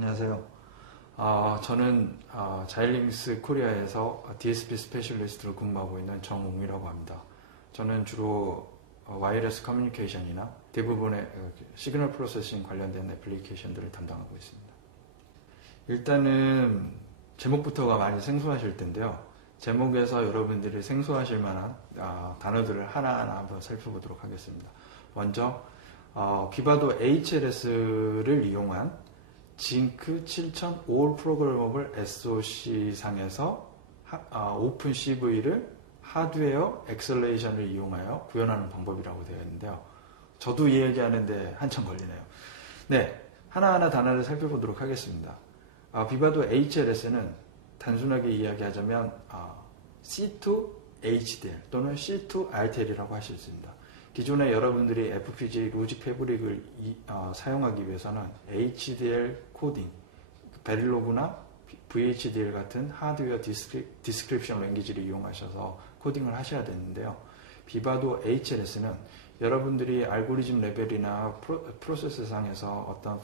안녕하세요. 어, 저는 어, 자일링스 코리아에서 DSP 스페셜리스트로 근무하고 있는 정웅이라고 합니다. 저는 주로 어, 와이어레스 커뮤니케이션이나 대부분의 어, 시그널 프로세싱 관련된 애플리케이션들을 담당하고 있습니다. 일단은 제목부터가 많이 생소하실 텐데요. 제목에서 여러분들이 생소하실 만한 어, 단어들을 하나하나 한번 살펴보도록 하겠습니다. 먼저 어, 비바도 HLS를 이용한 징크 7000 올 프로그래머블 SOC 상에서 아, 오픈 CV를 하드웨어 엑셀레이션을 이용하여 구현하는 방법이라고 되어 있는데요. 저도 이 얘기하는데 한참 걸리네요. 네, 하나하나 단어를 살펴보도록 하겠습니다. 아, 비바도 HLS는 단순하게 이야기하자면 아, C2 HDL 또는 C2 RTL이라고 하실 수 있습니다. 기존에 여러분들이 FPGA 로직 패브릭을 이, 어, 사용하기 위해서는 HDL 코딩, 베릴로그나 VHDL 같은 하드웨어 디스크리, 디스크립션 랭귀지를 이용하셔서 코딩을 하셔야 되는데요. 비바도 HLS는 여러분들이 알고리즘 레벨이나 프로, 프로세스 상에서 어떤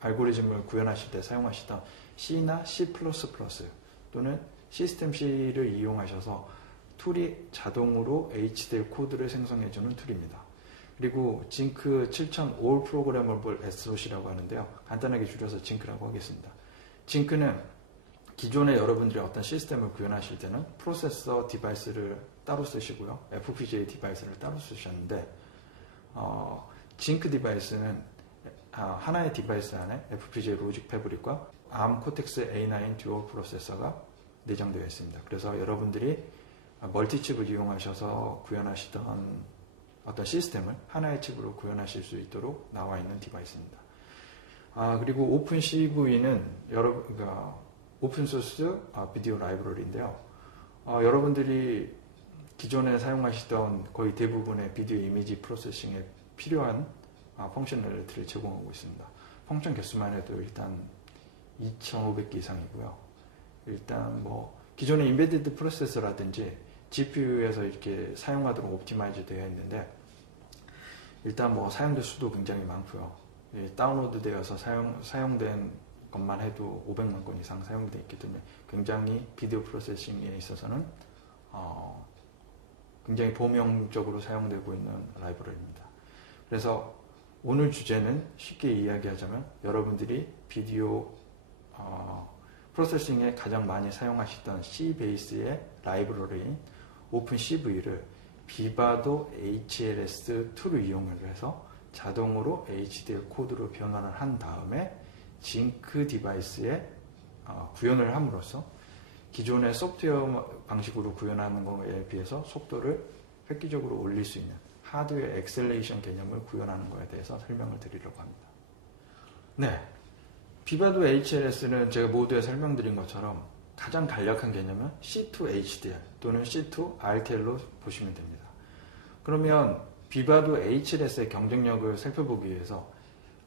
알고리즘을 구현하실 때 사용하시던 C나 C++ 또는 시스템 C를 이용하셔서 툴이 자동으로 HDL 코드를 생성해주는 툴입니다. 그리고 징크 7000 All Programmable SOC라고 하는데요. 간단하게 줄여서 징크라고 하겠습니다. 징크는 기존에 여러분들이 어떤 시스템을 구현하실 때는 프로세서 디바이스를 따로 쓰시고요. FPGA 디바이스를 따로 쓰셨는데 어, 징크 디바이스는 아, 하나의 디바이스 안에 FPGA 로직 패브릭과 ARM 코텍스 A9 듀얼 프로세서가 내장되어 있습니다. 그래서 여러분들이 멀티칩을 이용하셔서 구현하시던 어떤 시스템을 하나의 칩으로 구현하실 수 있도록 나와 있는 디바이스입니다. 아, 그리고 오픈 CV는 여러, 그러니까 오픈소스 아, 비디오 라이브러리인데요. 아, 여러분들이 기존에 사용하시던 거의 대부분의 비디오 이미지 프로세싱에 필요한 아, 펑셔널리티를 제공하고 있습니다. 펑션 개수만 해도 일단 2,500개 이상이고요. 일단 뭐 기존의 인베디드 프로세서라든지 GPU에서 이렇게 사용하도록 옵티마이즈 되어 있는데 일단 뭐 사용될 수도 굉장히 많고요. 다운로드 되어서 사용, 사용된 것만 해도 500만 건 이상 사용되어 있기 때문에 굉장히 비디오 프로세싱에 있어서는 어, 굉장히 범용적으로 사용되고 있는 라이브러리입니다. 그래서 오늘 주제는 쉽게 이야기하자면 여러분들이 비디오 어, 프로세싱에 가장 많이 사용하시던 C 베이스의 라이브러리인 오픈CV를 비바도 HLS 2를 이용해서 자동으로 HDL 코드로 변환을 한 다음에 징크 디바이스에 어, 구현을 함으로써 기존의 소프트웨어 방식으로 구현하는 것에 비해서 속도를 획기적으로 올릴 수 있는 하드웨어 엑셀레이션 개념을 구현하는 것에 대해서 설명을 드리려고 합니다. 네. 비바도 HLS는 제가 모두에 설명드린 것처럼 가장 간략한 개념은 C2HDR 또는 C2RTL로 보시면 됩니다. 그러면 비바도 HLS의 경쟁력을 살펴보기 위해서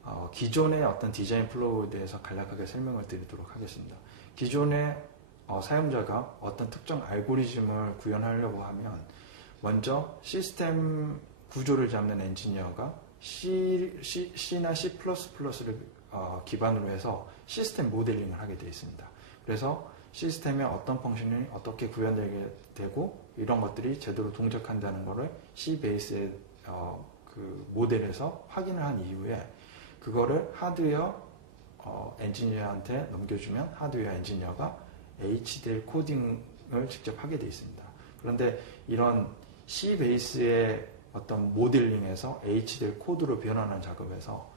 어, 기존의 어떤 디자인 플로우에 대해서 간략하게 설명을 드리도록 하겠습니다. 기존의 어, 사용자가 어떤 특정 알고리즘을 구현하려고 하면 먼저 시스템 구조를 잡는 엔지니어가 C, C, 나 C++를 어, 기반으로 해서 시스템 모델링을 하게 되어 있습니다. 그래서 시스템에 어떤 펑션이 어떻게 구현되게 되고 이런 것들이 제대로 동작한다는 것을 C 베이스의 어, 그 모델에서 확인을 한 이후에 그거를 하드웨어 어, 엔지니어한테 넘겨주면 하드웨어 엔지니어가 HDL 코딩을 직접 하게 되어 있습니다. 그런데 이런 C 베이스의 어떤 모델링에서 HDL 코드로 변환하는 작업에서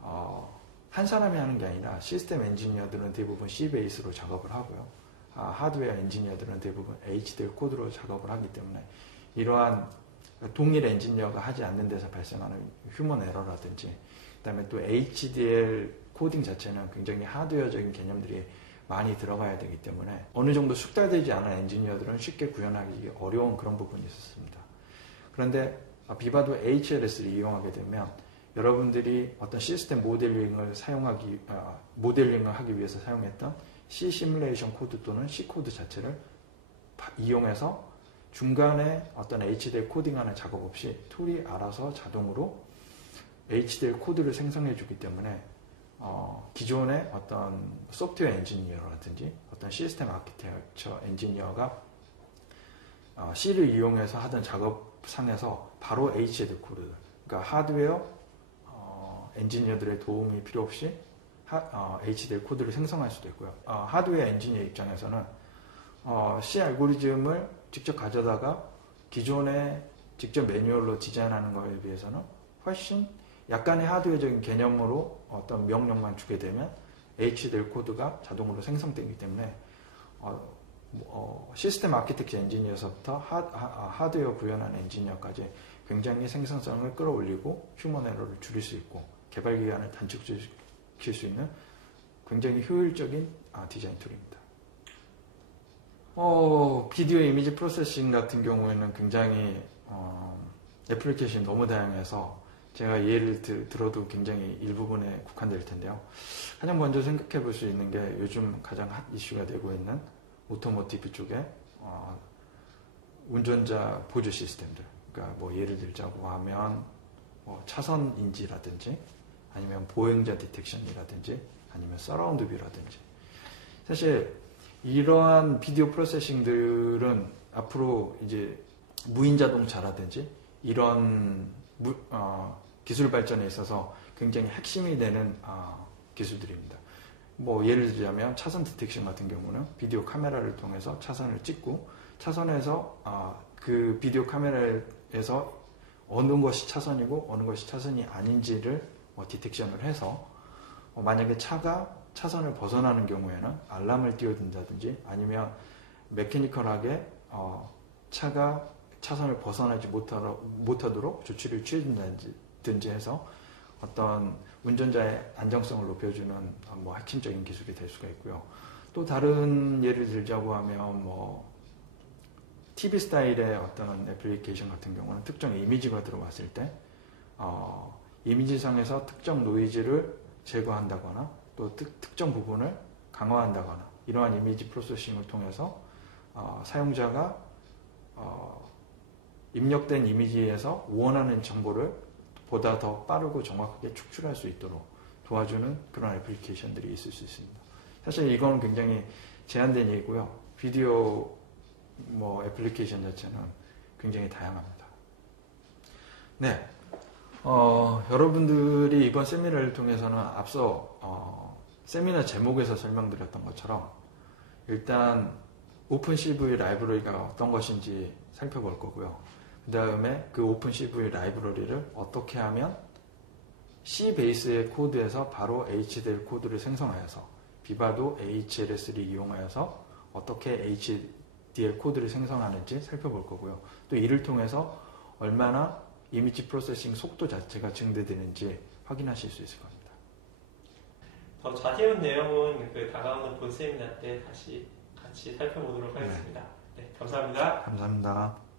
어, 한 사람이 하는 게 아니라 시스템 엔지니어들은 대부분 C 베이스로 작업을 하고요. 아, 하드웨어 엔지니어들은 대부분 HDL 코드로 작업을 하기 때문에 이러한 동일 엔지니어가 하지 않는 데서 발생하는 휴먼 에러라든지 그다음에 또 HDL 코딩 자체는 굉장히 하드웨어적인 개념들이 많이 들어가야 되기 때문에 어느 정도 숙달되지 않은 엔지니어들은 쉽게 구현하기 어려운 그런 부분이 있었습니다. 그런데 비바도 HLS를 이용하게 되면 여러분들이 어떤 시스템 모델링을 사용하기 아, 모델링을 하기 위해서 사용했던 C 시뮬레이션 코드 또는 C 코드 자체를 이용해서 중간에 어떤 HDL 코딩하는 작업 없이 툴이 알아서 자동으로 HDL 코드를 생성해 주기 때문에 어, 기존의 어떤 소프트웨어 엔지니어라든지 어떤 시스템 아키텍처 엔지니어가 어, C를 이용해서 하던 작업상에서 바로 HL 코드, 그러니까 하드웨어 어, 엔지니어들의 도움이 필요 없이 하, 어, HDL 코드를 생성할 수도 있고요. 어, 하드웨어 엔지니어 입장에서는 어, C 알고리즘을 직접 가져다가 기존에 직접 매뉴얼로 디자인하는 것에 비해서는 훨씬 약간의 하드웨어적인 개념으로 어떤 명령만 주게 되면 HDL 코드가 자동으로 생성되기 때문에 어, 뭐, 어, 시스템 아키텍처 엔지니어서부터 하, 드웨어 구현하는 엔지니어까지 굉장히 생산성을 끌어올리고 휴먼 에러를 줄일 수 있고 개발 기간을 단축시킬 수 있는 굉장히 효율적인 아, 디자인 툴입니다. 어, 비디오 이미지 프로세싱 같은 경우에는 굉장히 어, 애플리케이션이 너무 다양해서 제가 예를 들, 들어도 굉장히 일부분에 국한될 텐데요. 가장 먼저 생각해 볼 수 있는 게 요즘 가장 핫 이슈가 되고 있는 오토모티브 쪽에 어, 운전자 보조 시스템들. 그러니까 뭐 예를 들자고 하면 뭐 차선 인지라든지 아니면 보행자 디텍션이라든지 아니면 서라운드 뷰라든지 사실 이러한 비디오 프로세싱들은 앞으로 이제 무인 자동차라든지 이런 무- 어, 기술 발전에 있어서 굉장히 핵심이 되는 어, 기술들입니다. 뭐 예를 들자면 차선 디텍션 같은 경우는 비디오 카메라를 통해서 차선을 찍고 차선에서 어, 그 비디오 카메라에서 어느 것이 차선이고 어느 것이 차선이 아닌지를 뭐 디텍션을 해서 어, 만약에 차가 차선을 벗어나는 경우에는 알람을 띄워준다든지 아니면 메케니컬하게 어, 차가 차선을 벗어나지 못하도록 조치를 취해준다든지 해서 어떤 운전자의 안정성을 높여주는 어, 뭐 핵심적인 기술이 될 수가 있고요. 또 다른 예를 들자고 하면 뭐 TV 스타일의 어떤 애플리케이션 같은 경우는 특정 이미지가 들어왔을 때 어, 이미지상에서 특정 노이즈를 제거한다거나 또 특, 정 부분을 강화한다거나 이러한 이미지 프로세싱을 통해서 어, 사용자가 어, 입력된 이미지에서 원하는 정보를 보다 더 빠르고 정확하게 축출할 수 있도록 도와주는 그런 애플리케이션들이 있을 수 있습니다. 사실 이건 굉장히 제한된 얘기고요. 비디오 뭐 애플리케이션 자체는 굉장히 다양합니다. 네. 어, 여러분들이 이번 세미나를 통해서는 앞서 어, 세미나 제목에서 설명드렸던 것처럼 일단 오픈CV 라이브러리가 어떤 것인지 살펴볼 거고요. 그 다음에 그 오픈CV 라이브러리를 어떻게 하면 C 베이스의 코드에서 바로 HDL 코드를 생성하여서 비바도 HLS를 이용하여서 어떻게 HDL 코드를 생성하는지 살펴볼 거고요. 또 이를 통해서 얼마나 이미지 프로세싱 속도 자체가 증대되는지 확인하실 수 있을 겁니다. 더 자세한 내용은 그 다가오는 본 세미나 때 다시 같이 살펴보도록 하겠습니다. 네, 감사합니다. 감사합니다.